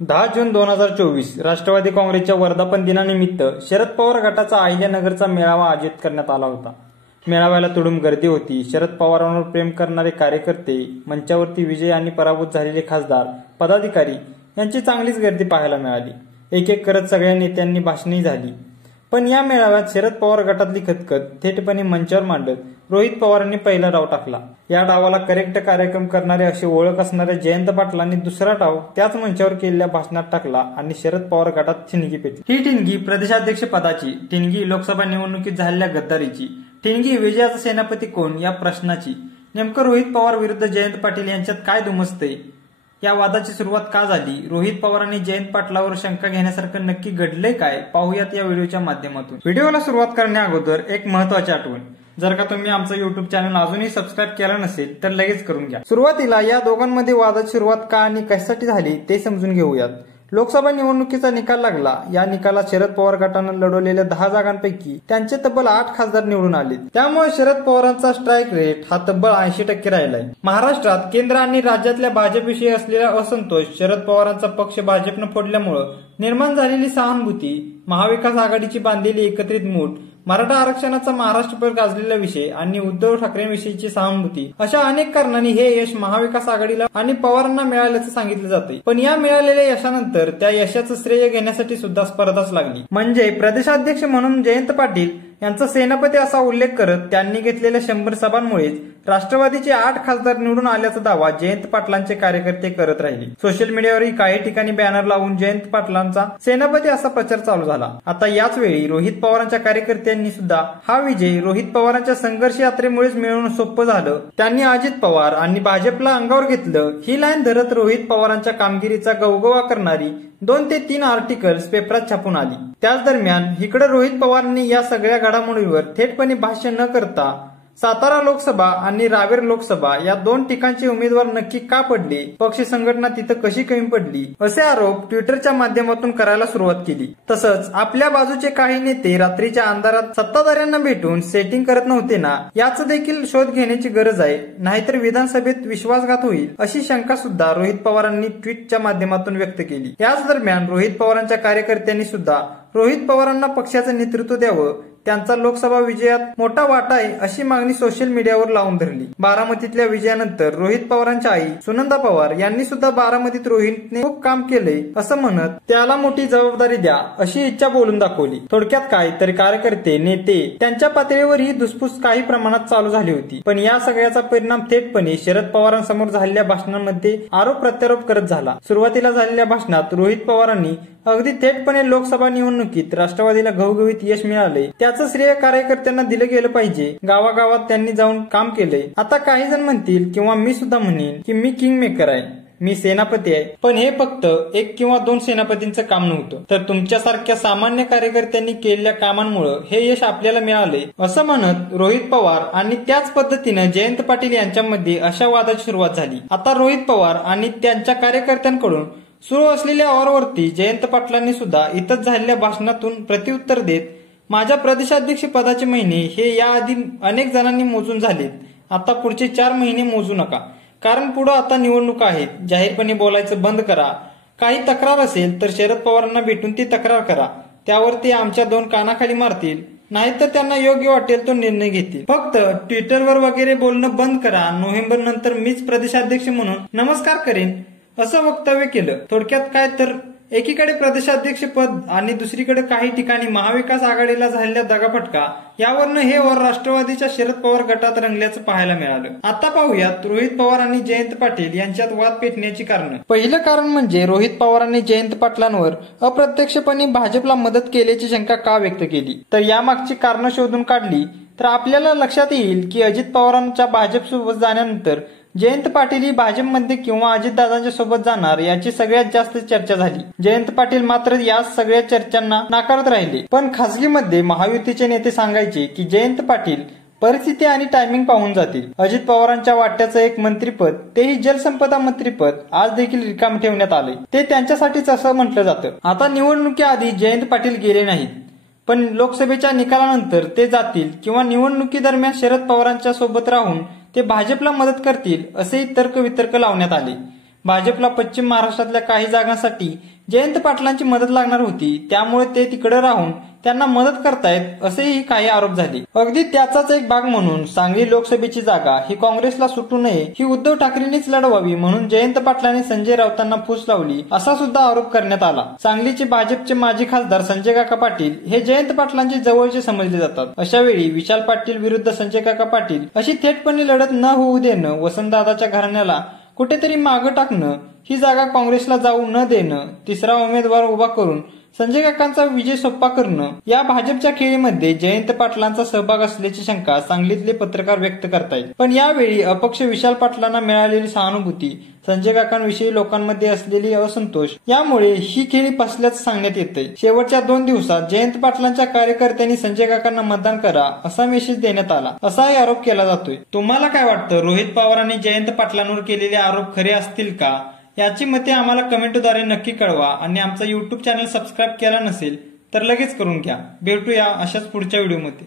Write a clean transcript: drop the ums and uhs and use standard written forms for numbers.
10 जून 2024 राष्ट्रवादी काँग्रेसच्या वर्धापन दिनानिमित्त शरद पवार गटाचा अहिल्यानगरचा मेळावा आयोजित करण्यात आला होता। मेळाव्याला तुडूंब गर्दी होती। शरद पवारांवर प्रेम करणारे कार्यकर्ते, मंचावरती विजय आणि पराभूत झालेले खासदार, पदाधिकारी यांची चांगलीच गर्दी पाहायला मिळाली। एक एक करत सगळ्या नेत्यांनी भाषणे झाली। पण या मेळाव्यात शरद पवार गटातली खतखत थेटपणे मंचावर मांडत रोहित पवारांनी पहिला डाव टाकला। या डावाला करेक्ट कार्यक्रम करणारे अशी ओळख असणाऱ्या जयंत पाटलांनी दुसरा डाव त्याच मंचावर केलेल्या भाषणात टाकला आणि शरद पवार गटात ठिणगी पेटली। ही ठिणगी प्रदेशाध्यक्ष पदाची, ठिणगी लोकसभा निवडणुकीत झालेल्या गद्दारीची, ठिणगी विजयाचा सेनापती कोण या प्रश्नाची। नेमकं रोहित पवार विरुद्ध जयंत पाटील यांच्यात काय दुमसतंय, या वादाची सुरुवात का झाली, रोहित पवार आणि जयंत पाटलावर शंका घेण्यासारखं नक्की घडलंय काय, पाहूयात या व्हिडिओच्या माध्यमातून। व्हिडिओला सुरुवात करण्याअगोदर एक महत्वाची आठवण, जर का तुम्ही आमचं युट्यूब चॅनल अजूनही सबस्क्राईब केलं नसेल तर लगेच करून घ्या। सुरुवातीला या दोघांमध्ये वादाची सुरुवात का आणि कशासाठी झाली ते समजून घेऊयात। लोकसभा निवडणुकीचा निकाल लागला। या निकालात शरद पवार गटानं लढवलेल्या 10 जागांपैकी त्यांचे तब्बल 8 खासदार निवडून आले। त्यामुळे शरद पवारांचा स्ट्राईक रेट हा तब्बल 80% राहिलाय। महाराष्ट्रात केंद्र आणि राज्यातल्या भाजपविषयी असलेला असंतोष, शरद पवारांचा पक्ष भाजपनं फोडल्यामुळे निर्माण झालेली सहानुभूती, महाविकास आघाडीची बांधलेली एकत्रित मूठ, मराठा आरक्षणाचा महाराष्ट्रभर गाजलेला विषय आणि उद्धव ठाकरेंविषयीची सहानुभूती, अशा अनेक कारणांनी हे यश महाविकास आघाडीला आणि पवारांना मिळाल्याचं सांगितलं जाते। पण या मिळालेल्या यशानंतर त्या यशाचं श्रेय घेण्यासाठी सुद्धा स्पर्धाच लागली। म्हणजे प्रदेशाध्यक्ष म्हणून जयंत पाटील यांचा सेनापती असा उल्लेख करत त्यांनी घेतलेल्या 100 सभांमुळेच राष्ट्रवादीचे 8 खासदार निवडून आल्याचा दावा जयंत पाटलांचे कार्यकर्ते करत राहिले। सोशल मीडियावरही काही ठिकाणी बॅनर लावून जयंत पाटलांचा सेनापती असा प्रचार चालू झाला। आता याच वेळी रोहित पवारांच्या कार्यकर्त्यांनी सुद्धा हा विजय रोहित पवारांच्या संघर्ष यात्रेमुळेच मिळवणं सोपं झालं, त्यांनी अजित पवार आणि भाजपला अंगावर घेतलं, ही लाईन धरत रोहित पवारांच्या कामगिरीचा गवगवा करणारी 2 ते 3 आर्टिकल्स पेपरात छापून आली। त्याच दरम्यान इकडे रोहित पवारांनी या सगळ्या घडामोडींवर थेटपणे भाष्य न करता सातारा लोकसभा आणि रावेर लोकसभा या 2 ठिकाणचे उमेदवार नक्की का पडले, पक्ष संघटना तिथं कशी कमी पडली, असे आरोप ट्विटरच्या माध्यमातून करायला सुरुवात केली। तसंच आपल्या बाजूचे काही नेते रात्रीच्या अंधारात सत्ताधाऱ्यांना भेटून सेटिंग करत नव्हते ना, याचा देखील शोध घेण्याची गरज आहे, नाहीतर विधानसभेत विश्वासघात होईल, अशी शंका सुद्धा रोहित पवारांनी ट्विटच्या माध्यमातून व्यक्त केली। याच दरम्यान रोहित पवारांच्या कार्यकर्त्यांनी सुद्धा रोहित पवारांना पक्षाचं नेतृत्व द्यावं, त्यांचा लोकसभा विजयात मोठा वाटा आहे अशी मागणी सोशल मीडियावर लावून धरली। बारामतीतल्या विजयानंतर रोहित पवारांच्या आई सुनंदा पवार यांनी सुद्धा बारामतीत रोहितने खूप काम केले असं म्हणत त्याला मोठी जबाबदारी द्या अशी इच्छा बोलून दाखवली। थोडक्यात काय तर कार्यकर्ते, नेते त्यांच्या पातळीवर ही धुसफूस काही प्रमाणात चालू झाली होती। पण या सगळ्याचा परिणाम थेटपणे शरद पवारांसमोर झालेल्या भाषणांमध्ये आरोप प्रत्यारोप करत झाला। सुरुवातीला झालेल्या भाषणात रोहित पवारांनी अगदी थेटपणे लोकसभा निवडणुकीत राष्ट्रवादीला घवघवीत यश मिळाले त्याचं श्रेय कार्यकर्त्यांना दिलं गेलं पाहिजे, गावागावात त्यांनी जाऊन काम केले। आता काही जण म्हणतील किंवा मी सुद्धा म्हणेन की मी किंग मेकर आहे, मी सेनापती आहे, पण हे फक्त 1 किंवा 2 सेनापतींचं काम नव्हतं, तर तुमच्यासारख्या सामान्य कार्यकर्त्यांनी केलेल्या कामांमुळे हे यश आपल्याला मिळाले, असं म्हणत रोहित पवार आणि त्याच पद्धतीनं जयंत पाटील यांच्यामध्ये अशा वादाची सुरुवात झाली। आता रोहित पवार आणि त्यांच्या कार्यकर्त्यांकडून सुरू असलेल्या ऑरवरती जयंत पाटलांनी सुद्धा इथंच झालेल्या भाषणातून प्रत्युत्तर देत, माझ्या प्रदेशाध्यक्ष पदाचे महिने हे याआधी अनेक जणांनी मोजून झालेत, आता पुढचे 4 महिने मोजू नका, कारण पुढे आता निवडणुका आहेत, जाहीरपणे बोलायचं बंद करा, काही तक्रार असेल तर शरद पवारांना भेटून ती तक्रार करा, त्यावर ते आमच्या 2 कानाखाली मारतील, नाहीतर त्यांना योग्य वाटेल तो निर्णय घेतील, फक्त ट्विटरवर वगैरे बोलणं बंद करा, नोव्हेंबर नंतर मीच प्रदेशाध्यक्ष म्हणून नमस्कार करेन असं वक्तव्य केलं। थोडक्यात काय तर एकीकडे प्रदेशाध्यक्ष पद आणि दुसरीकडे काही ठिकाणी महाविकास आघाडीला झालेल्या दगाफटका, यावरनं हे वर राष्ट्रवादीच्या शरद पवार गटात रंगल्याचं पाहायला मिळालं। आता पाहूयात रोहित पवार आणि जयंत पाटील यांच्यात वाद पेटण्याची कारण। पहिलं कारण म्हणजे रोहित पवारांनी जयंत पाटलांवर अप्रत्यक्षपणे भाजपला मदत केल्याची शंका का व्यक्त केली, तर यामागची कारण शोधून काढली तर आपल्याला लक्षात येईल की अजित पवारांच्या भाजपसोबत जाण्यानंतर जयंत पाटील ही भाजपमध्ये किंवा अजितदादांच्या सोबत जाणार याची सगळ्यात जास्त चर्चा झाली। जयंत पाटील मात्र या सगळ्या चर्चांना नाकारत राहिले, पण खासगीमध्ये महायुतीचे नेते सांगायचे की जयंत पाटील परिस्थिती आणि टायमिंग पाहून जातील। अजित पवारांच्या वाट्याचं एक मंत्रीपद, तेही जलसंपदा मंत्रीपद, आज देखील रिकाम ठेवण्यात आले, ते त्यांच्यासाठीच असं म्हटलं जातं। आता निवडणुकीआधी जयंत पाटील गेले नाहीत, पण लोकसभेच्या निकालानंतर ते जातील किंवा निवडणुकीदरम्यान शरद पवारांच्या सोबत राहून ते भाजपला मदत करतील असेही तर्कवितर्क लावण्यात आले। भाजपला पश्चिम महाराष्ट्रातल्या काही जागांसाठी जयंत पाटलांची मदत लागणार होती, त्यामुळे ते तिकडे राहून त्यांना मदत करतायत असेही काही आरोप झाले. अगदी त्याचाच एक भाग म्हणून सांगली लोकसभेची जागा ही काँग्रेसला सुटू नये, ही उद्धव ठाकरेंनीच लढवावी म्हणून जयंत पाटलांनी संजय राऊतांना फूस लावली असा सुद्धा आरोप करण्यात आला. सांगलीचे भाजपचे माजी खासदार संजय काका पाटील हे जयंत पाटलांचे जवळचे समजले जातात. अशा वेळी विशाल पाटील विरुद्ध संजय काका पाटील अशी थेटपणे लढत न होऊ देणं, वसंतदादाच्या घराण्याला कुठेतरी मागं टाकणं, ही जागा काँग्रेसला जाऊ न देणं, तिसरा उमेदवार उभा करून संजय काकांचा विजय सोप्पा करणं, या भाजपच्या खेळीमध्ये जयंत पाटलांचा सहभाग असल्याची शंका सांगलीतले पत्रकार व्यक्त करतायत. पण यावेळी अपक्ष विशाल पाटलांना मिळालेली सहानुभूती, संजय काकांविषयी लोकांमध्ये असलेली असंतोष यामुळे ही खेळी फसल्याचं सांगण्यात येतंय. शेवटच्या 2 दिवसात जयंत पाटलांच्या कार्यकर्त्यांनी संजय काकांना मतदान करा असा मेसेज देण्यात आला, असाही आरोप केला जातोय. तुम्हाला काय वाटतं, रोहित पवारांनी जयंत पाटलांवर केलेले आरोप खरे असतील का? याची मते आम्हाला कमेंटद्वारे नक्की कळवा आणि आमचा YouTube चॅनल सबस्क्राईब केला नसेल तर लगेच करून घ्या. भेटूया अशाच पुढच्या व्हिडिओमध्ये.